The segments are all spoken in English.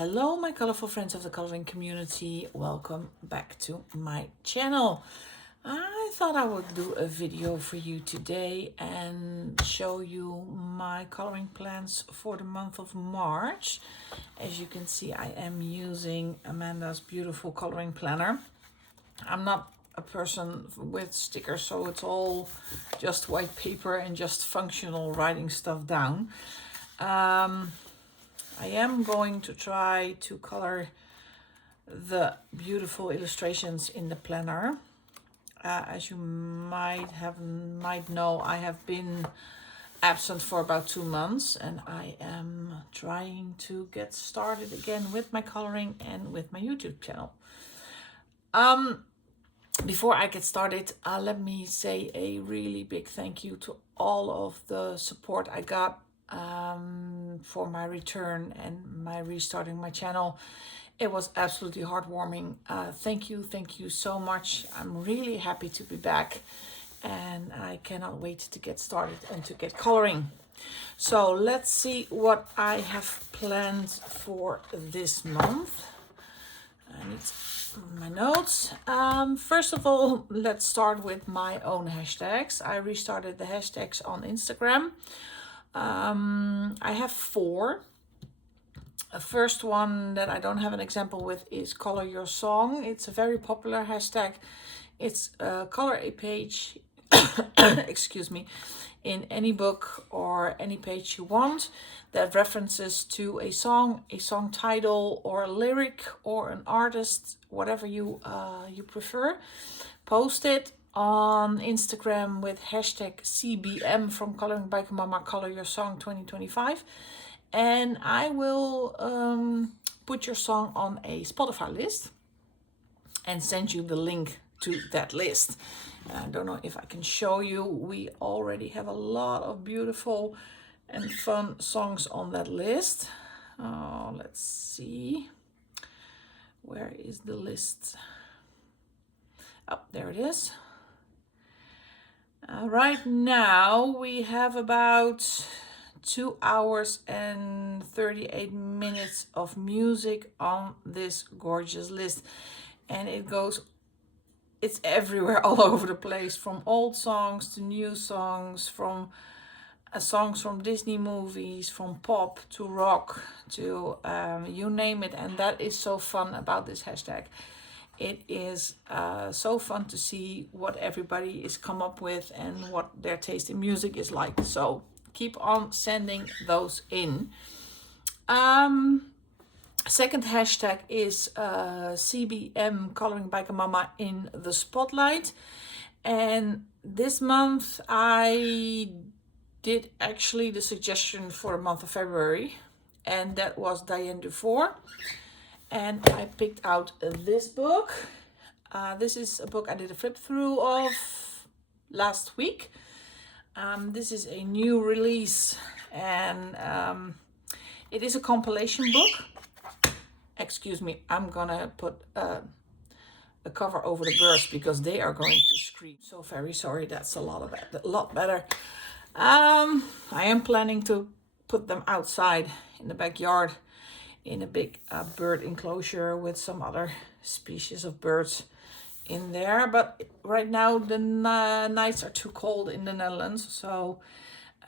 Hello my colorful friends of the coloring community, welcome back to my channel. I thought I would do a video for you today and show you my coloring plans for the month of March. As you can see, I am using Amanda's beautiful coloring planner. I'm not a person with stickers, so it's all just white paper and just functional writing stuff down. I am going to try to color the beautiful illustrations in the planner. As you might know, I have been absent for about 2 months and I am trying to get started again with my coloring and with my YouTube channel. Before I get started, let me say a really big thank you to all of the support I got for my return and my restarting my channel. It was absolutely heartwarming. Thank you so much. I'm really happy to be back and I cannot wait to get started and to get coloring. So let's see what I have planned for this month. I need my notes. First of all, let's start with my own hashtags. I restarted the hashtags on Instagram. I have 4. The first one that I don't have an example with is Color Your Song. It's a very popular hashtag. It's color a page, excuse me, in any book or any page you want that references to a song title or a lyric or an artist, whatever you prefer. Post it on Instagram with hashtag CBM from Coloring by Mama Color Your Song 2025, and I will put your song on a Spotify list and send you the link to that list. I don't know if I can show you. We already have a lot of beautiful and fun songs on that list. Oh, let's see. Where is the list? Oh, there it is. Right now we have about 2 hours and 38 minutes of music on this gorgeous list, and it's everywhere, all over the place, from old songs to new songs, from songs from Disney movies, from pop to rock to you name it. And that is so fun about this hashtag. It is so fun to see what everybody is come up with and what their taste in music is like. So keep on sending those in. Second hashtag is CBM Coloring by Mama in the Spotlight. And this month I did actually the suggestion for the month of February, and that was Diane Dufour. And I picked out this book. This is a book I did a flip through of last week. This is a new release, and it is a compilation book. Excuse me, I'm gonna put a cover over the birds because they are going to scream. So very sorry, that's a lot better. I am planning to put them outside in the backyard in a big bird enclosure with some other species of birds in there, but right now the nights are too cold in the Netherlands, so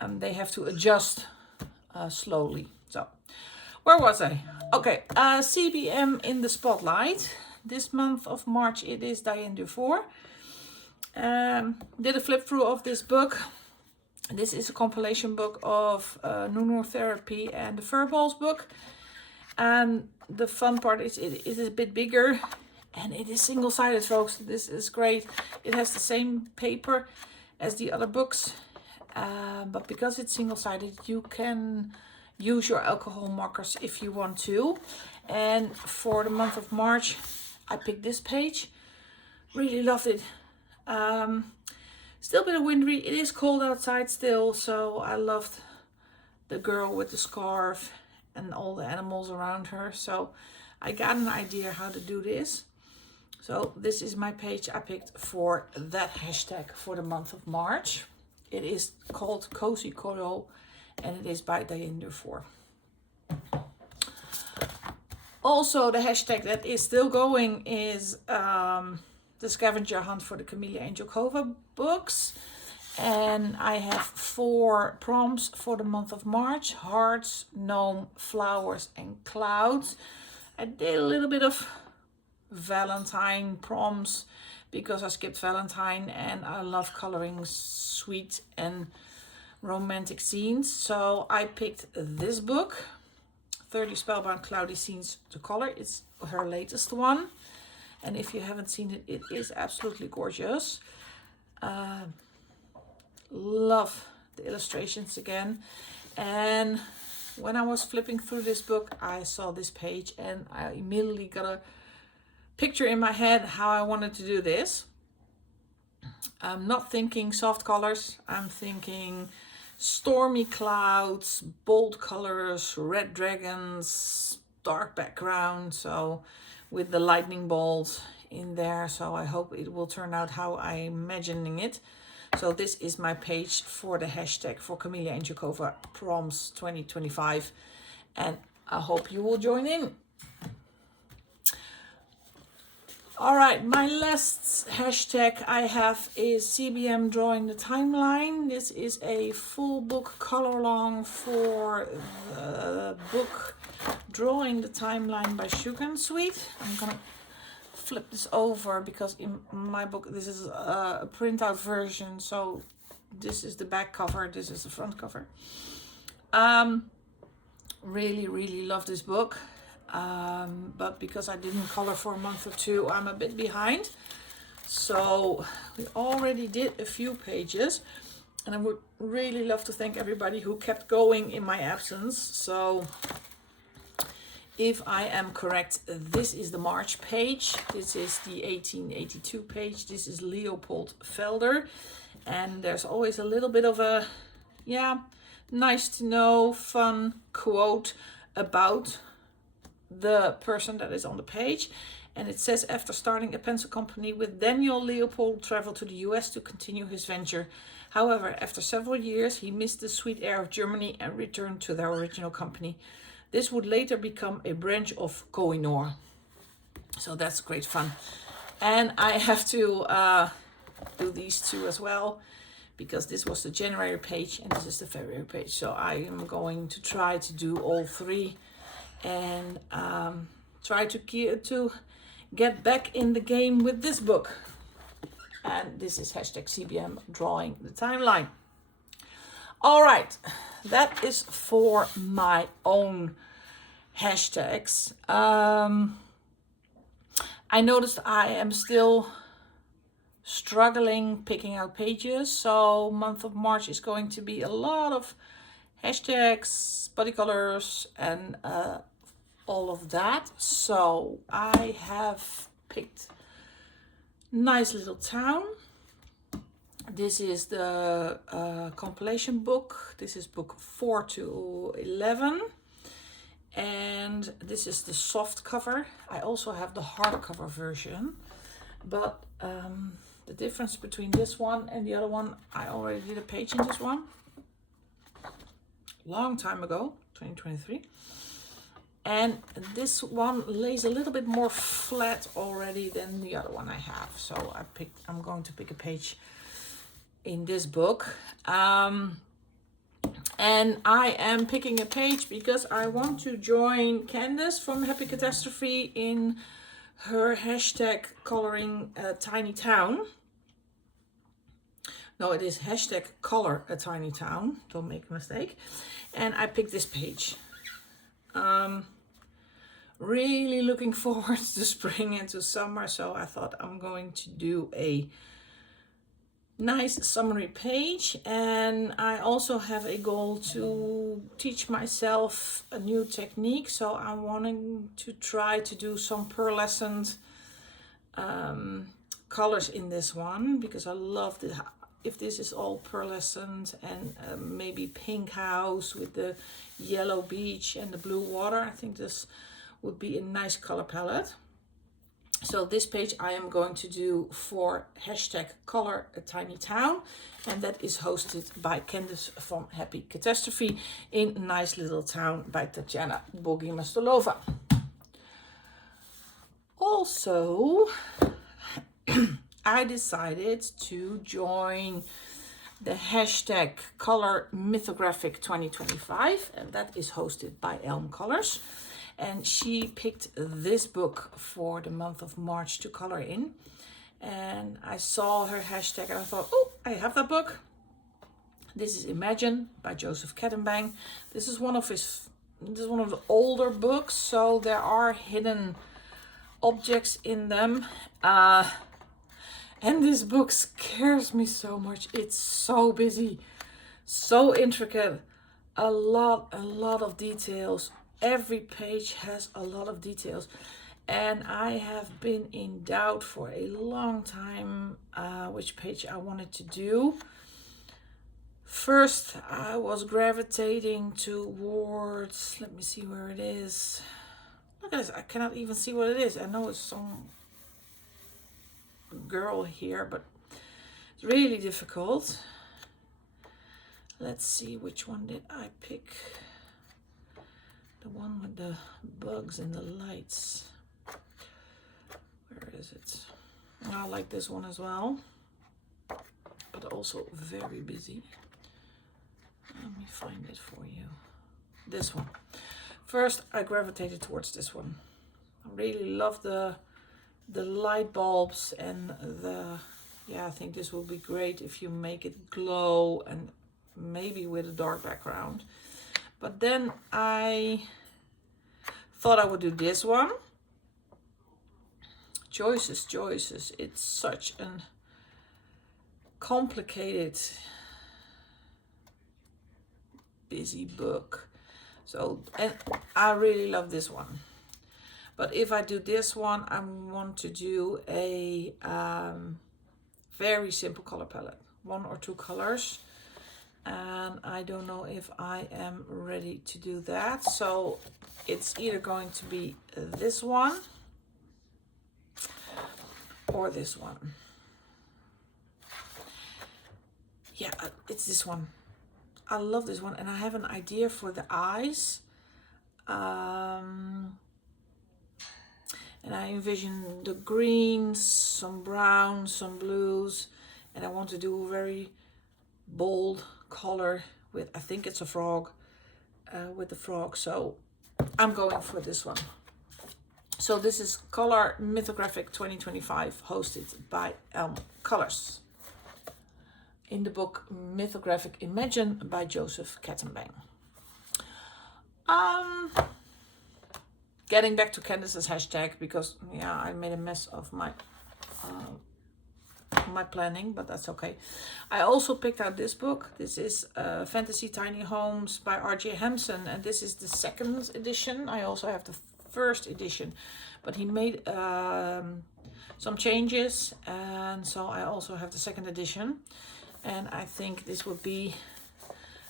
they have to adjust slowly. So where was I? Okay, CBM in the Spotlight. This month of March it is Diane Dufour. Did a flip through of this book. This is a compilation book of Nunu Therapy and the Furballs book. And the fun part is it is a bit bigger and it is single-sided, folks. This is great. It has the same paper as the other books, but because it's single-sided, you can use your alcohol markers if you want to. And for the month of March, I picked this page. Really loved it. Still a bit wintry. It is cold outside still, so I loved the girl with the scarf and all the animals around her. So I got an idea how to do this. So this is my page I picked for that hashtag for the month of March. It is called Cozy Colo and it is by Diane Dufour. Also, the hashtag that is still going is the scavenger hunt for the Camellia and Jokova books. And I have 4 prompts for the month of March: hearts, gnome, flowers, and clouds. I did a little bit of Valentine prompts because I skipped Valentine and I love coloring sweet and romantic scenes. So I picked this book, 30 Spellbound Cloudy Scenes to Color. It's her latest one. And if you haven't seen it, it is absolutely gorgeous. Love the illustrations again. And when I was flipping through this book, I saw this page and I immediately got a picture in my head how I wanted to do this. I'm not thinking soft colors. I'm thinking stormy clouds, bold colors, red dragons, dark background. So with the lightning bolts in there. So I hope it will turn out how I'm imagining it. So this is my page for the hashtag for Camellia and Jokova Prompts 2025. And I hope you will join in. All right, my last hashtag I have is CBM Drawing the Timeline. This is a full book color along for the book Drawing the Timeline by Sugar and Sweet. I'm gonna flip this over because in my book this is a printout version, so this is the back cover, this is the front cover. Really love this book, but because I didn't color for a month or 2, I'm a bit behind. So we already did a few pages, and I would really love to thank everybody who kept going in my absence. So if I am correct, this is the March page. This is the 1882 page. This is Leopold Felder. And there's always a little bit of a, nice to know, fun quote about the person that is on the page. And it says, after starting a pencil company with Daniel, Leopold traveled to the US to continue his venture. However, after several years, he missed the sweet air of Germany and returned to their original company. This would later become a branch of Koh-i-Noor. So that's great fun. And I have to do these 2 as well, because this was the January page and this is the February page. So I am going to try to do all 3 and try to get back in the game with this book. And this is hashtag CBM Drawing the Timeline. All right, that is for my own hashtags. I noticed I am still struggling picking out pages. So month of March is going to be a lot of hashtags, body colors, and all of that. So I have picked Nice Little Town. This is the compilation book. This is book 4 to 11. And this is the soft cover. I also have the hardcover version. But the difference between this one and the other one, I already did a page in this one. Long time ago, 2023. And this one lays a little bit more flat already than the other one I have. So I'm going to pick a page in this book. And I am picking a page because I want to join Candace from Happy Catastrophe in her hashtag coloring a tiny town. No, it is hashtag color a tiny town. Don't make a mistake. And I picked this page. Really looking forward to spring and to summer. So I thought I'm going to do a nice summary page, and I also have a goal to teach myself a new technique. So I'm wanting to try to do some pearlescent colors in this one, because I love this. If this is all pearlescent and maybe pink house with the yellow beach and the blue water, I think this would be a nice color palette. So this page I am going to do for hashtag color a tiny town, and that is hosted by Candace from Happy Catastrophe in Nice Little Town by Tatjana Bogimastolova. Also, I decided to join the hashtag Color Mythographic 2025, and that is hosted by Elm Colors. And she picked this book for the month of March to color in. And I saw her hashtag and I thought, oh, I have that book. This is Imagine by Joseph Kettenbang. This is one of the older books, so there are hidden objects in them. And this book scares me so much. It's so busy, so intricate, a lot of details. Every page has a lot of details. And I have been in doubt for a long time which page I wanted to do. First, I was gravitating towards, let me see where it is. Look at this, I cannot even see what it is. I know it's some girl here, but it's really difficult. Let's see, which one did I pick? The one with the bugs and the lights. Where is it? I like this one as well, but also very busy. Let me find it for you. This one. First, I gravitated towards this one. I really love the light bulbs and I think this will be great if you make it glow and maybe with a dark background. But then I thought I would do this one. Choices. It's such a complicated, busy book. So, and I really love this one. But if I do this one, I want to do a very simple color palette. 1 or 2 colors. And I don't know if I am ready to do that. So it's either going to be this one or this one. Yeah, it's this one. I love this one, and I have an idea for the eyes. And I envision the greens, some browns, some blues, and I want to do a very bold color with, I think it's a frog, with the frog. So I'm going for this one. So this is Color Mythographic 2025, hosted by Elm Colors, in the book Mythographic Imagine by Joseph Kettenbang. Getting back to Candace's hashtag, because yeah, I made a mess of my planning, but that's okay. I also picked out this book. This is Fantasy Tiny Homes by R.J. Hampson, and this is the 2nd edition. I also have the 1st edition, but he made some changes, and so I also have the 2nd edition. And I think this would be,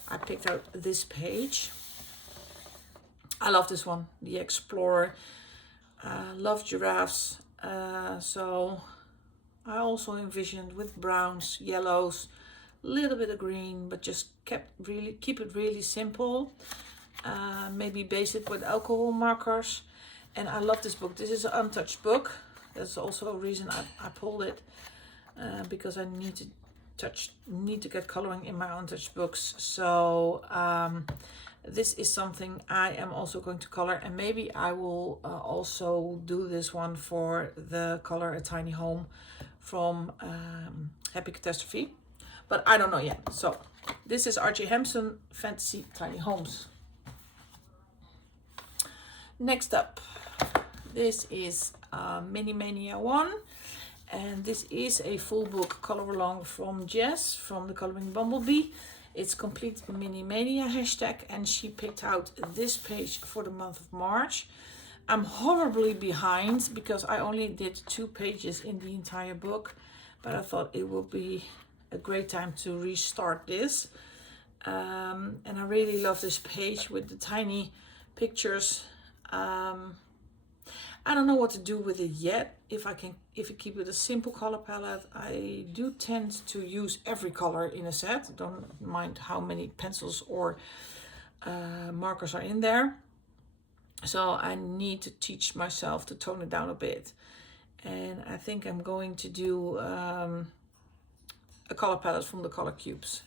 I picked out this page. I love this one, The Explorer. Love giraffes. So I also envisioned with browns, yellows, a little bit of green, but just keep it really simple. Maybe base it with alcohol markers. And I love this book. This is an untouched book. That's also a reason I pulled it, because I need to get coloring in my untouched books. So this is something I am also going to color, and maybe I will also do this one for the Color a Tiny Home from Happy Catastrophe, but I don't know yet. So this is R.J. Hampson, Fantasy Tiny Homes. Next up, this is Mini Mania 1. And this is a full book color along from Jess from the Coloring Bumblebee. It's complete Mini Mania hashtag, and she picked out this page for the month of March. I'm horribly behind because I only did 2 pages in the entire book, but I thought it would be a great time to restart this. And I really love this page with the tiny pictures. I don't know what to do with it yet. If you keep it a simple color palette, I do tend to use every color in a set. Don't mind how many pencils or markers are in there. So I need to teach myself to tone it down a bit. And I think I'm going to do a color palette from the Color Cubes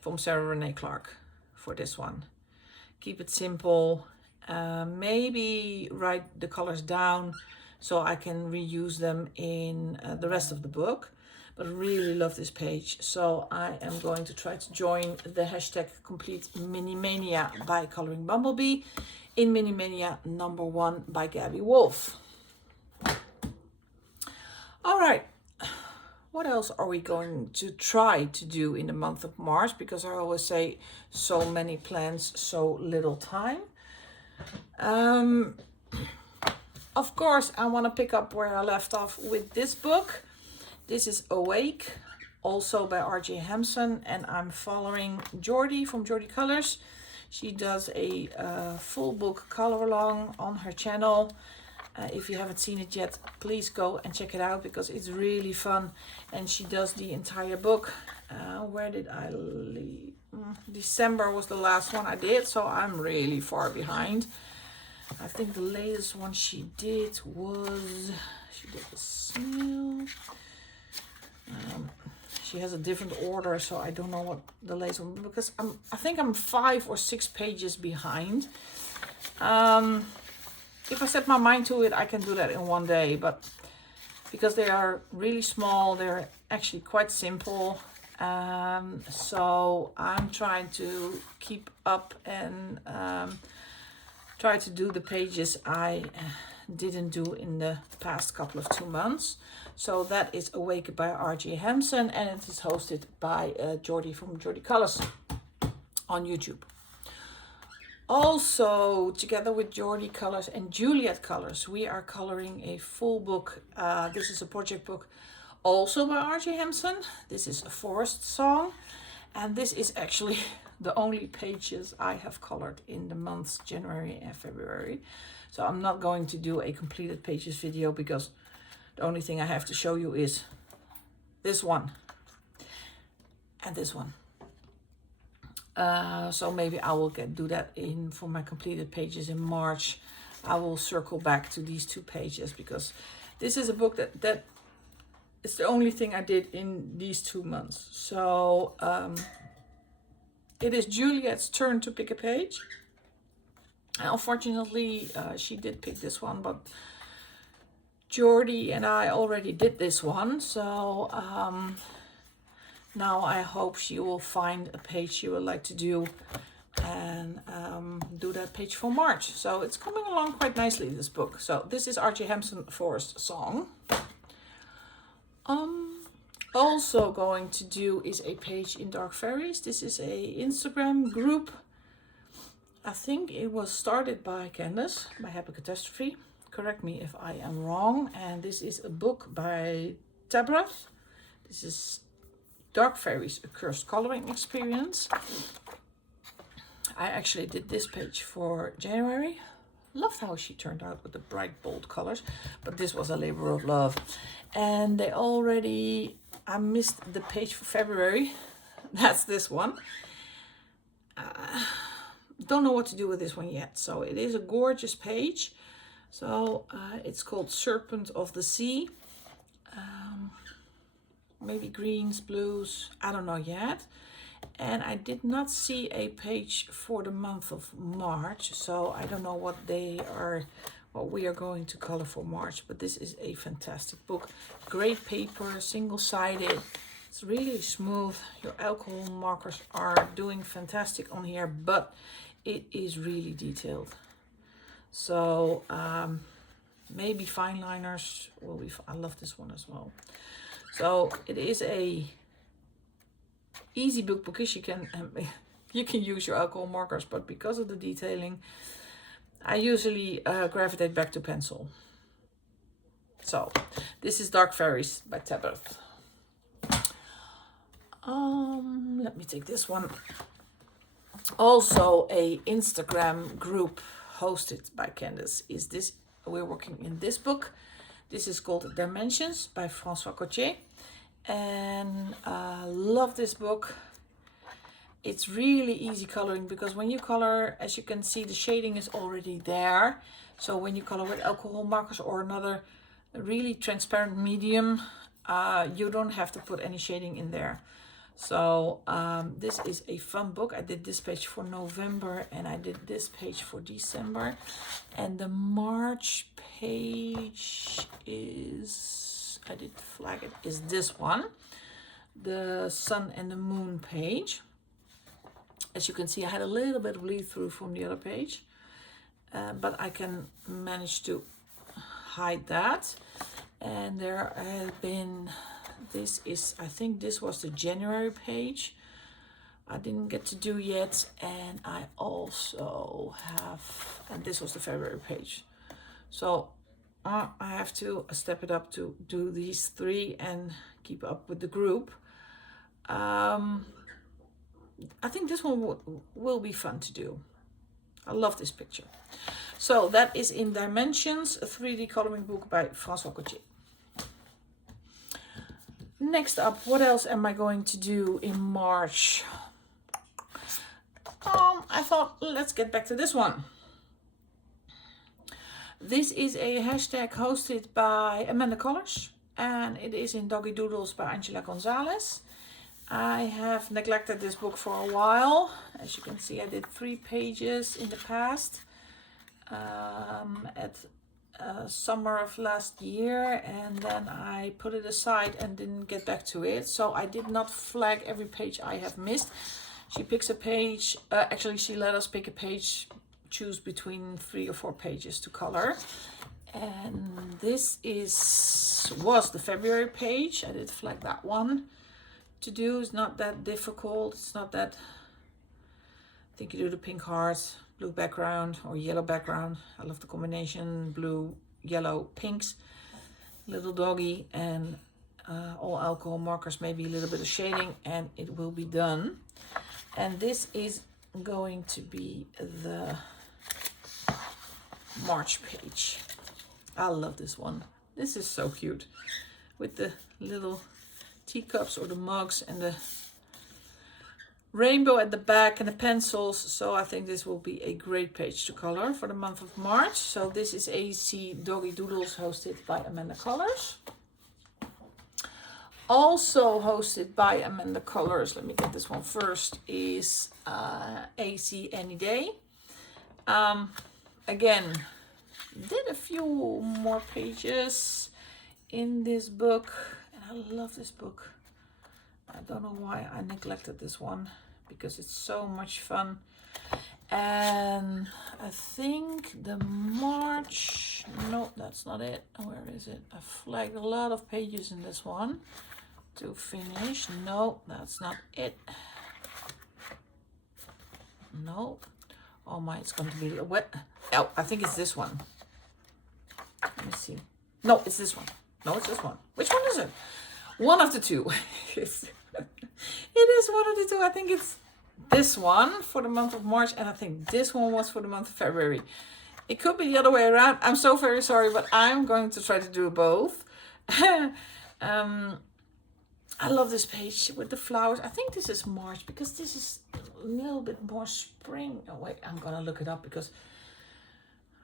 from Sarah Renee Clark for this one. Keep it simple. Maybe write the colors down so I can reuse them in the rest of the book. But I really love this page, so I am going to try to join the hashtag complete Minimania by Coloring Bumblebee in Minimania #1 by Gabby Wolf. All right, what else are we going to try to do in the month of March? Because I always say so many plans, so little time. Of course, I want to pick up where I left off with this book. This is Awake, also by R.J. Hampson, and I'm following Jordy from Jordy Colors. She does a full book color along on her channel. If you haven't seen it yet, please go and check it out because it's really fun. And she does the entire book. Where did I leave? December was the last one I did, so I'm really far behind. I think the latest one she did was, she did the snail. She has a different order, so I don't know what the latest one, because I think I'm 5 or 6 pages behind. If I set my mind to it, I can do that in one day, but because they are really small, they're actually quite simple. So I'm trying to keep up and try to do the pages I didn't do in the past couple of 2 months. So that is Awake by R.J. Hampson, and it is hosted by Jordy from Jordy Colors on YouTube. Also, together with Jordy Colors and Juliet Colors, we are coloring a full book. This is a project book also by R.J. Hampson. This is a forest song, and this is actually the only pages I have colored in the months January and February. So I'm not going to do a completed pages video because the only thing I have to show you is this one and this one. So maybe I will do that in for my completed pages in March. I will circle back to these 2 pages because this is a book that is the only thing I did in these 2 months. So it is Juliet's turn to pick a page. And unfortunately, she did pick this one, but Jordy and I already did this one. So now I hope she will find a page she would like to do and do that page for March. So it's coming along quite nicely, this book. So this is R.J. Hampson Forest Song. Also going to do is a page in Dark Fairies. This is a Instagram group. I think it was started by Candace, by Happy Catastrophe. Correct me if I am wrong. And this is a book by Tabrath. This is Dark Fairies, A Cursed Coloring Experience. I actually did this page for January. Loved how she turned out with the bright, bold colors. But this was a labor of love. And they already, I missed the page for February. That's this one. Don't know what to do with this one yet. So it is a gorgeous page. So it's called Serpent of the Sea. Maybe greens, blues, I don't know yet. And I did not see a page for the month of March, so I don't know what we are going to color for March, but this is a fantastic book. Great paper, single-sided. It's really smooth. Your alcohol markers are doing fantastic on here, but it is really detailed. So maybe fine liners will be I love this one as well. So it is a easy book because you can use your alcohol markers, but because of the detailing, I usually gravitate back to pencil. So this is Dark Fairies by Tabrath. Let me take this one. Also a Instagram group hosted by Candace is this. We're working in this book. This is called Dimensions by François Cotier. And I love this book. it's really easy coloring, because when you color, as you can see, the shading is already there. So when you color with alcohol markers or another really transparent medium, you don't have to put any shading in there. So this is a fun book. I did this page for November and I did this page for December. And the March page is, I did flag it, is this one. The Sun and the Moon page. As you can see, I had a little bit of bleed through from the other page. But I can manage to hide that. And there have been, this is, I think this was the January page I didn't get to do yet, and I also have, and this was the February page. So I have to step it up to do these 3 and keep up with the group. I think this one will be fun to do. I love this picture. So that is in Dimensions, a 3D coloring book by François Cotier. Next up, what else am I going to do in March? I thought, let's get back to this one. This is a hashtag hosted by Amanda Colors, and it is in Doggy Doodles by Angela Gonzalez. I have neglected this book for a while. As you can see, I did 3 pages in the past at summer of last year, and then I put it aside and didn't get back to it. So I did not flag every page I have missed. She picks a page, actually she let us pick a page, choose between 3 or 4 pages to color. And this was the February page. I did flag that one. To do is not that difficult. It's not that, I think you do the pink heart, blue background or yellow background. I love the combination, blue, yellow, pinks, little doggy, and all alcohol markers, maybe a little bit of shading, and it will be done. And this is going to be the March page. I love this one. This is so cute with the little teacups or the mugs and the rainbow at the back and the pencils. So I think this will be a great page to color for the month of March. So this is AC Doggy Doodles, hosted by Amanda Colors. Also hosted by Amanda Colors, let me get this one first, is AC Any Day. Again, did a few more pages in this book, and I love this book. I don't know why I neglected this one, because it's so much fun. And I think the March, no, that's not it. Where is it? I flagged a lot of pages in this one to finish. No, that's not it. No. Oh my, it's going to be wet. Oh, I think it's this one. Let me see. No, it's this one. No, it's this one. Which one is it? One of the two. It is one of the two. I think it's this one for the month of March, and I think this one was for the month of February. It could be the other way around. I'm so very sorry, but I'm going to try to do both. I love this page with the flowers. I think this is March, because this is a little bit more spring. Oh wait, I'm gonna look it up, because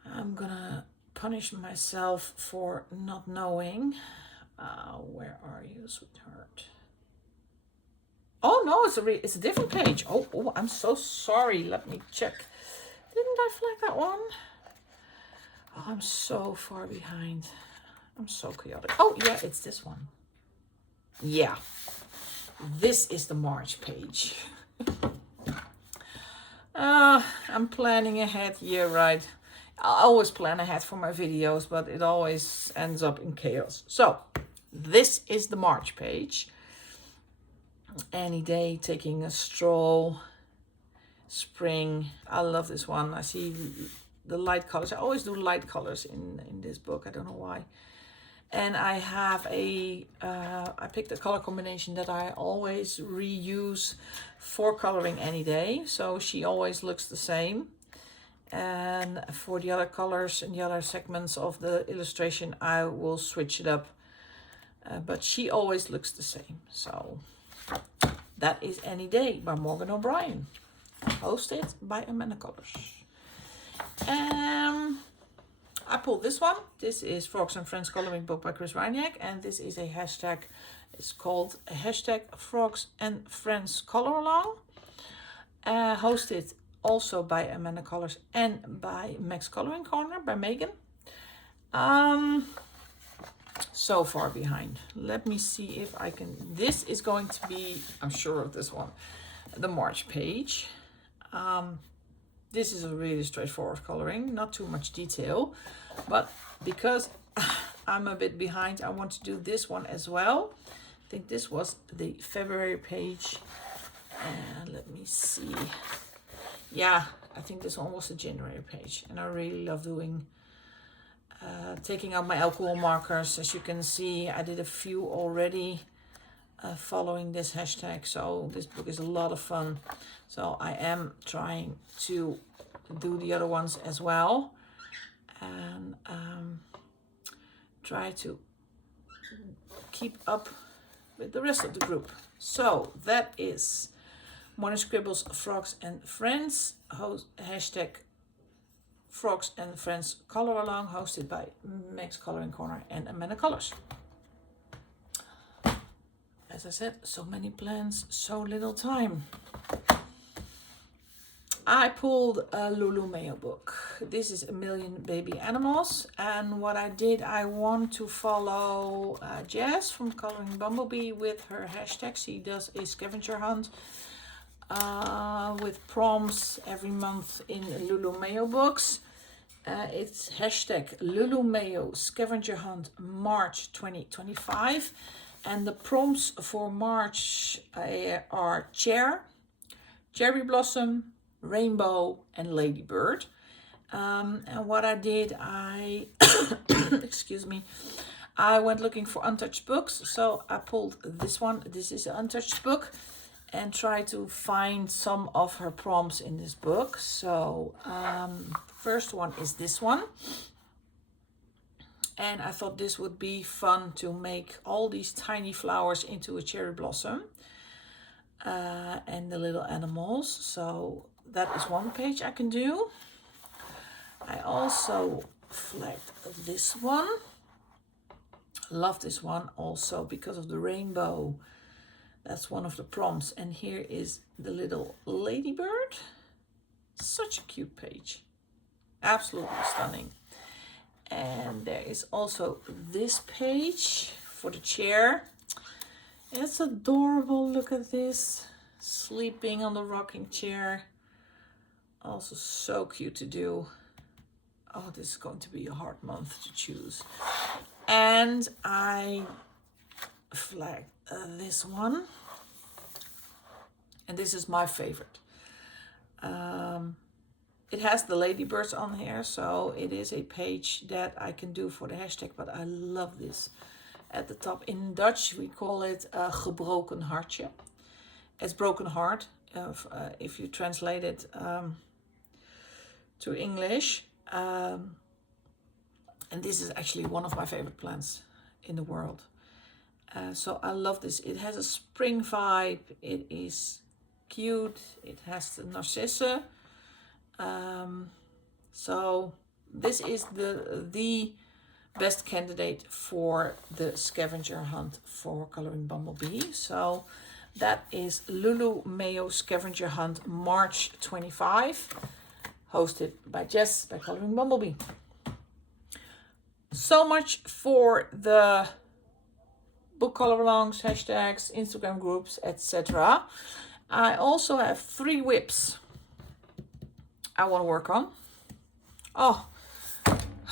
I'm gonna punish myself for not knowing. Where are you, sweetheart? Oh no, it's a different page. Oh, I'm so sorry. Let me check. Didn't I flag that one? Oh, I'm so far behind. I'm so chaotic. Oh yeah, it's this one. Yeah, this is the March page. I'm planning ahead. Yeah, right. I always plan ahead for my videos, but it always ends up in chaos. So this is the March page. Any Day, taking a stroll, spring. I love this one. I see the light colors. I always do light colors in this book. I don't know why. And I have I picked a color combination that I always reuse for coloring Any Day. So she always looks the same. And for the other colors and the other segments of the illustration, I will switch it up. But she always looks the same. So That is Any Day by Morgan O'Brien, hosted by Amanda Colors. I pulled this one. This is Frogs and Friends Coloring Book by Chris Reiniak, and this is a hashtag. It's called hashtag Frogs and Friends Color Along, hosted also by Amanda Colors and by Max Coloring Corner by Megan. So far behind. Let me see if I can. This is going to be, I'm sure of this one, the March page. This is a really straightforward coloring, not too much detail, but because I'm a bit behind, I want to do this one as well. I think this was the February page, and let me see. Yeah, I think this one was the January page, and I really love doing taking out my alcohol markers. As you can see, I did a few already following this hashtag, so this book is a lot of fun. So I am trying to do the other ones as well, and try to keep up with the rest of the group. So that is Mona Scribbles Frogs and Friends, hashtag Frogs and Friends Color Along, hosted by Max Coloring Corner and Amanda Colors. As I said, so many plans, so little time. I pulled a Lulu Mayo book. This is A Million Baby Animals, and what I did, I want to follow Jazz from Coloring Bumblebee with her hashtag. She does a scavenger hunt with prompts every month in Lulu Mayo books. It's hashtag Lulu Mayo Scavenger Hunt March 2025, and the prompts for March are chair, cherry blossom, rainbow, and ladybird. And what I did, I excuse me, I went looking for untouched books, so I pulled this one. This is an untouched book, and try to find some of her prompts in this book. So first one is this one, and I thought this would be fun to make all these tiny flowers into a cherry blossom and the little animals. So that is one page I can do. I also flagged this one. Love this one also because of the rainbow. That's one of the prompts. And here is the little ladybird. Such a cute page. Absolutely stunning. And there is also this page for the chair. It's adorable. Look at this. Sleeping on the rocking chair. Also so cute to do. Oh, this is going to be a hard month to choose. And I flagged this one, and this is my favorite. It has the ladybirds on here, so it is a page that I can do for the hashtag, but I love this. At the top, in Dutch we call it gebroken hartje. It's broken heart if you translate it to English. And this is actually one of my favorite plants in the world. So I love this. It has a spring vibe. It is cute. It has the narcisse. So this is the best candidate for the scavenger hunt for Coloring Bumblebee. So that is Lulu Mayo Scavenger Hunt March 25, hosted by Jess by Coloring Bumblebee. So much for the book color alongs, hashtags, Instagram groups, etc. I also have 3 whips I want to work on. Oh,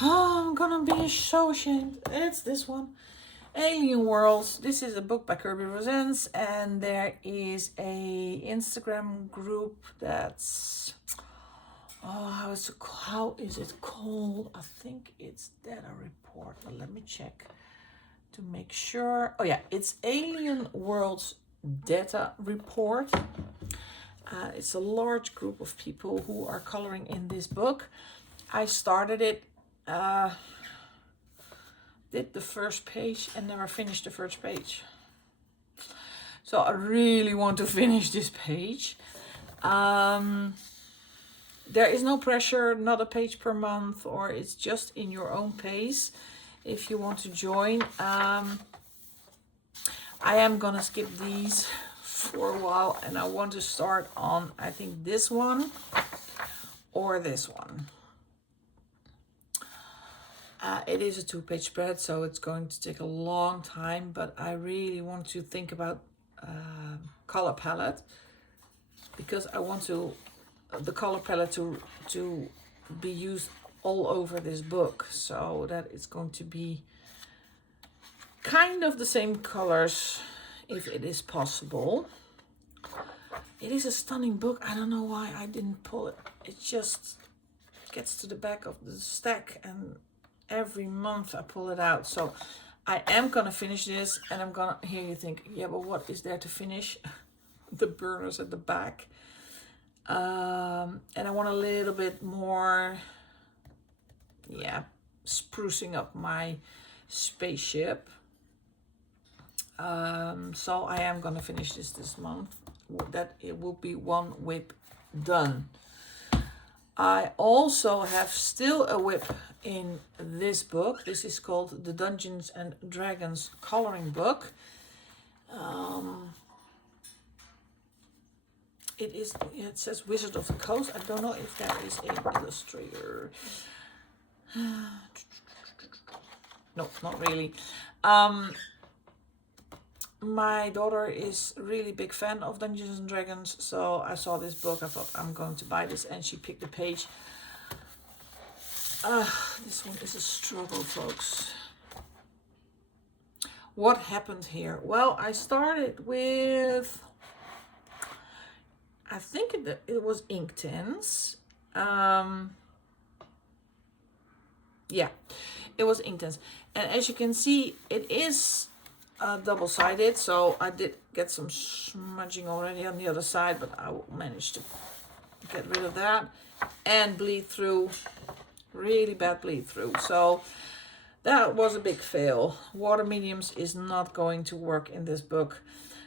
I'm gonna be so ashamed. It's this one, Alien Worlds. This is a book by Kirby Rosens, and there is a Instagram group that's how is it called? I think it's Data Report, but let me check to make sure. Oh yeah, it's Alien Worlds Data Report. It's a large group of people who are coloring in this book. I started it, did the first page and never finished the first page. So I really want to finish this page. There is no pressure, not a page per month, or it's just in your own pace if you want to join. I am gonna skip these for a while, and I want to start on, I think, this one or this one. It is a 2-page spread, so it's going to take a long time, but I really want to think about color palette, because I want the color palette to be used all over this book, so that it's going to be kind of the same colors if it is possible. It is a stunning book. I don't know why I didn't pull it. It just gets to the back of the stack, and every month I pull it out. So I am gonna finish this, and I'm gonna hear you think, yeah, but what is there to finish? The burners at the back. And I want a little bit more, yeah, sprucing up my spaceship. So I am gonna finish this month. That it will be one whip done. I also have still a whip in this book. This is called the Dungeons and Dragons coloring book. It says Wizard of the Coast. I don't know if there is an illustrator. No, not really. My daughter is a really big fan of Dungeons and Dragons, so I saw this book. I thought, I'm going to buy this, and she picked the page. This one is a struggle, folks. What happened here? Well, I started with, I think it was Inktense. Yeah, it was Inktense. And as you can see, it is double-sided, so I did get some smudging already on the other side, but I managed to get rid of that, and bleed through, really bad bleed through. So that was a big fail. Water mediums is not going to work in this book.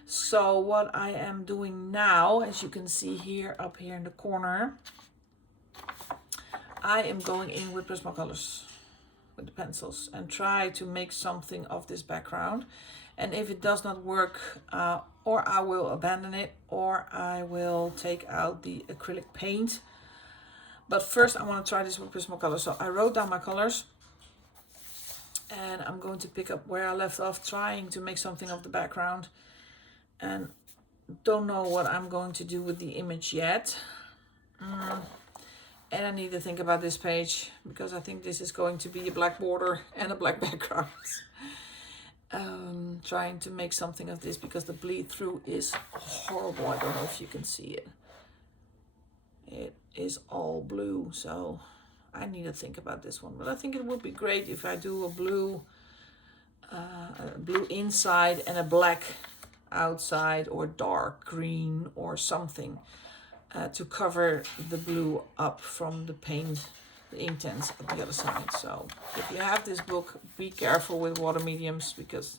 So what I am doing now, as you can see here, up here in the corner, I am going in with Prismacolors, with the pencils, and try to make something of this background. And if it does not work, or I will abandon it, or I will take out the acrylic paint. But first I want to try this with Prismacolor. So I wrote down my colors, and I'm going to pick up where I left off, trying to make something of the background. And don't know what I'm going to do with the image yet. And I need to think about this page, because I think this is going to be a black border and a black background. Trying to make something of this, because the bleed through is horrible. I don't know if you can see it. It is all blue, so I need to think about this one. But I think it would be great if I do a blue inside and a black outside, or dark green or something, to cover the blue up from the paint, the Inktense at the other side. So if you have this book, be careful with water mediums, because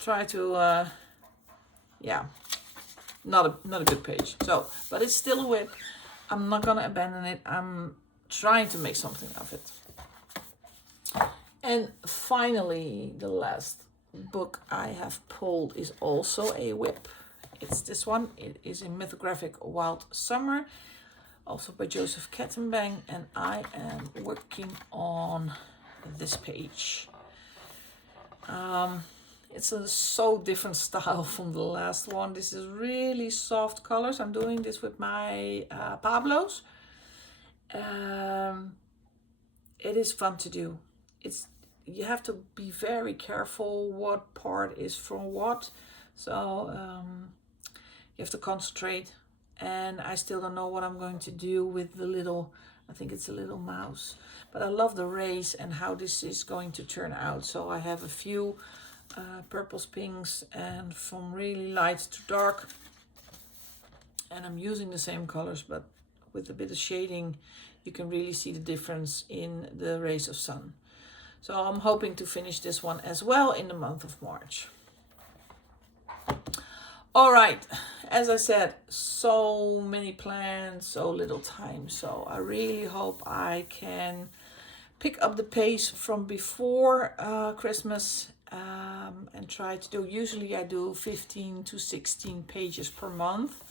try to yeah, not a good page. So, but it's still a whip. I'm not gonna abandon it. I'm trying to make something of it. And finally, the last book I have pulled is also a whip. It's this one. It is in Mythographic Wild Summer, also by Joseph Kettenbang, and I am working on this page. It's a so different style from the last one. This is really soft colors. I'm doing this with my Pablos. It is fun to do. You have to be very careful what part is from what. So you have to concentrate. And I still don't know what I'm going to do with the little, I think it's a little mouse. But I love the rays and how this is going to turn out. So I have a few purples, pinks, and from really light to dark. And I'm using the same colors, but with a bit of shading, you can really see the difference in the rays of sun. So I'm hoping to finish this one as well in the month of March. All right, as I said, so many plans, so little time. So I really hope I can pick up the pace from before Christmas and try to do, usually I do 15 to 16 pages per month,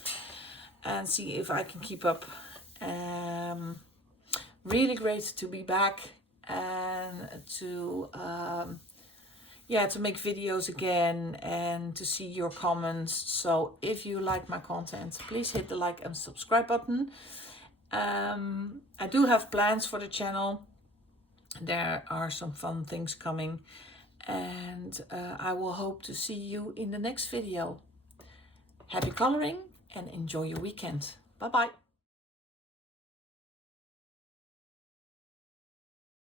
and see if I can keep up. Really great to be back and to to make videos again and to see your comments. So if you like my content, please hit the like and subscribe button. I do have plans for the channel. There are some fun things coming, and I will hope to see you in the next video. Happy coloring and enjoy your weekend. Bye bye.